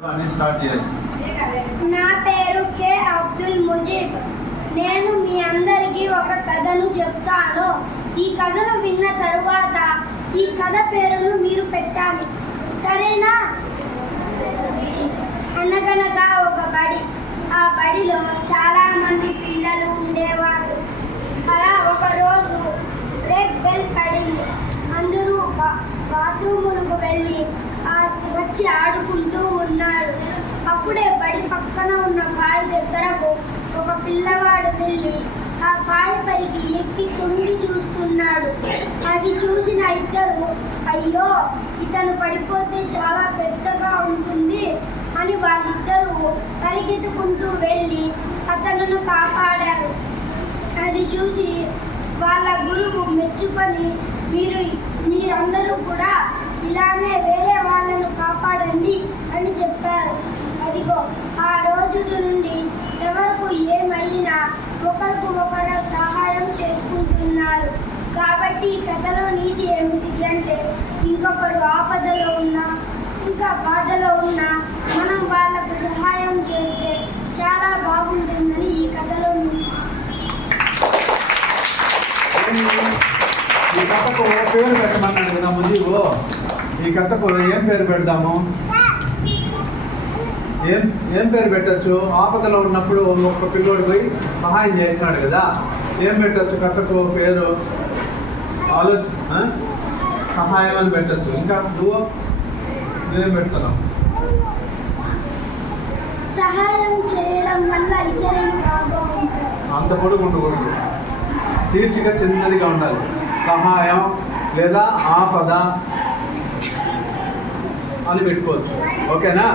నా పేరు కే అబ్దుల్ ముజీబ్. నేను మీ అందరికీ ఒక కథను చెప్తాను. ఈ కథను విన్న తరువాత ఈ కథ పేరును మీరు పెట్టాలి, సరేనా? అనగనగా ఒక బడి. ఆ బడిలో చాలా మంది పిల్లలు ఉండేవారు. అలా ఒకరోజు బ్రేక్ బెల్ పడింది. అందరూ బాత్రూములకు వెళ్ళి వచ్చి ఆడుకుంటూ ఉన్నారు. అప్పుడే బడి పక్కన ఉన్న బావి దగ్గరకు ఒక పిల్లవాడు వెళ్ళి ఆ బావి పైకి ఎక్కి తొంగి చూస్తున్నాడు. అది చూసిన ఇద్దరు, అయ్యో ఇతను పడిపోతే చాలా పెద్దగా ఉంటుంది అని వాళ్ళిద్దరూ పరిగెత్తుకుంటూ వెళ్ళి అతను కాపాడారు. అది చూసి వాళ్ళ గురువు మెచ్చుకొని, మీరందరూ కూడా ఇలానే వేరే వాళ్ళను కాపాడండి అని చెప్పారు. అదిగో ఆ రోజుల నుండి ఎవరికి ఏమైనా ఒకరికి ఒకరు సహాయం చేసుకుంటున్నారు. కాబట్టి ఈ కథలో నీతి ఏమిటి అంటే, ఇంకొకరు ఆపదలో ఉన్నా ఇంకా బాధలో ఉన్నా మనం వాళ్ళకు సహాయం చేస్తే చాలా బాగుంటుందని ఈ కథలో నీతి. ఈ కథకు పేరు పెట్టమన్నాడు కదా ముజీబు. ఈ కథకు ఏం పేరు పెడదాము? ఏం పేరు పెట్టచ్చు? ఆపదలో ఉన్నప్పుడు ఒక్క పిల్లోడు పోయి సహాయం చేసినాడు కదా, ఏం పెట్టచ్చు కథకు పేరు? సహాయం అని పెట్టచ్చు. ఇంకా నువ్వేం పెడతావు? సహాయం చేయడం వల్ల అంత పొడుగు ఉండకూడదు, శీర్షిక చిన్నదిగా ఉండాలి. సహాయం లేదా ఆపద అని పెట్టుకోవచ్చు. ఓకేనా?